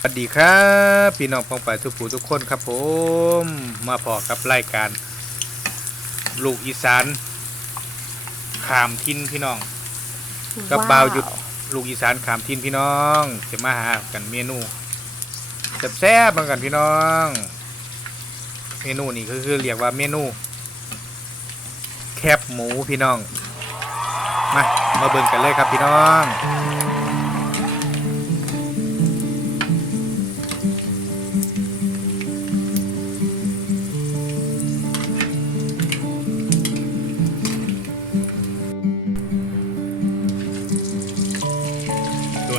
สวัสดีครับพี่น้องปองไปายทุกผู้ทุกคนครับผม มาพอกับรายการ ลูกอีสานขามทินพี่น้องกับบ่าวหยุดลูกอีสานขามทินพี่น้องจะมาหากันเมนูแซ่บๆเหมือนกันพี่น้อง เมนูนี่ก็คือเรียกว่าเมนู แคบหมูพี่น้องมามาเบิ่งกันเลยครับพี่น้อง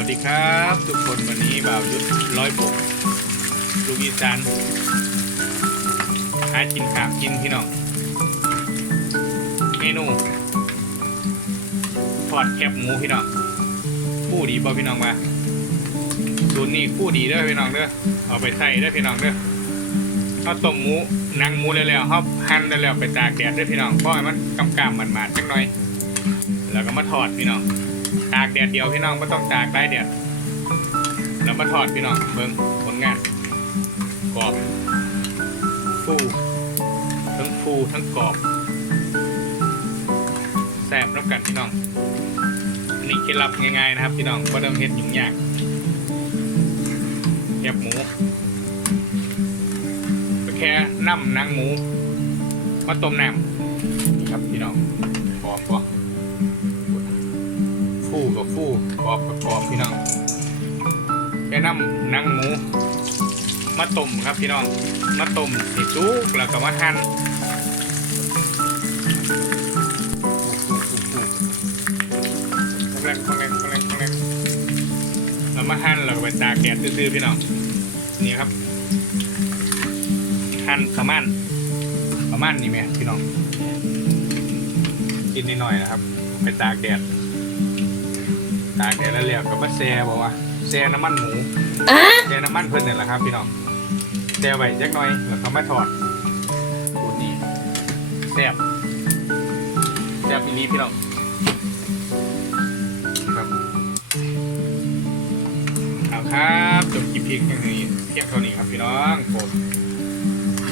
สวัสดีครับ ทุกคนวันนี้บ่าวยุทธร้อยบกลูกอีสานหากินขามกินพี่น้องเมนูทอดแคบหมูพี่น้องคู่ดีบ่พี่น้องมาสูตรนี้คู่ดีเด้อพี่น้องเด้อเอาไปใส่เด้อพี่น้องเด้อข้าวต้มหมูนังหมูแล้วๆเขาหั่นแล้วๆไปตากแดดเด้อพี่น้องเพราะมันกำกำมันมาดๆจักหน่อย แล้วก็มาทอดพี่น้อง ตากแดดเดียวพี่น้องไม่ต้องตากได้แดดแล้วมาทอดพี่น้องเบิ่งผลงานกรอบฟูทั้งฟูทั้งกรอบแซ่บรับกันพี่น้องอันนี้เคล็ดลับง่ายๆนะครับพี่น้องก็ต้องเฮ็ดยุ่งยากแคบหมูแค่น้ำนังหมูมาต้มน้ำนี่ครับพี่น้องกรอบปะ ฟูกับฟูกรอบกับกรอบพี่น้องแค่น้ำนังหมูมาต้มครับพี่น้องมาต้มให้สุกแล้วก็มาหั่นแรงแรงแรงแรงแล้วมาหั่นแล้วก็ไปตากแดดซื่อๆพี่น้องนี่ครับหั่นประมาณประมาณนี้ไหมพี่น้องกินนิดหน่อยนะครับ ไปตากแดด ตากแดดแล้วเรียกก็มาแซ่บอกว่าแซ่น้ำมันหมูแซ่น้ำมันเพิ่นนี่แหละครับพี่น้องแซ่ไว้จักหน่อยแล้วก็มาทอดสูตรนี้แซ่บแซ่บอีหลีพี่น้องครับเอาครับจบคลิปเพียงแค่นี้เพียงเท่านี้ครับพี่น้องกด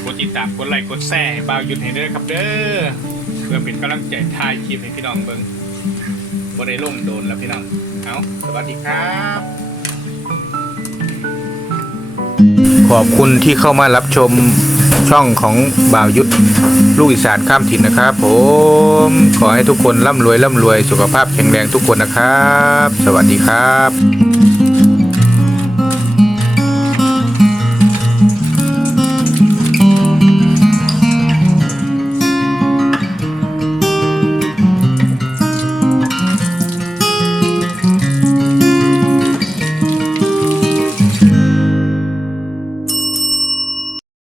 กดติดตามกดไลค์กดแชร์ให้บ่าวหยุดให้เด้อครับเด้อเพื่อเป็นกำลังใจถ่ายคลิปให้พี่น้องเบิ่ง บ่ได้ลงโดนแล้วพี่น้อง เอาสวัสดีครับ ขอบคุณที่เข้ามารับชมช่องของบ่าวยุทธลูกอีสานข้ามถิ่นนะครับ ผม ขอให้ทุกคนร่ำรวยร่ำรวยสุขภาพแข็งแรงทุกคนนะครับ สวัสดีครับ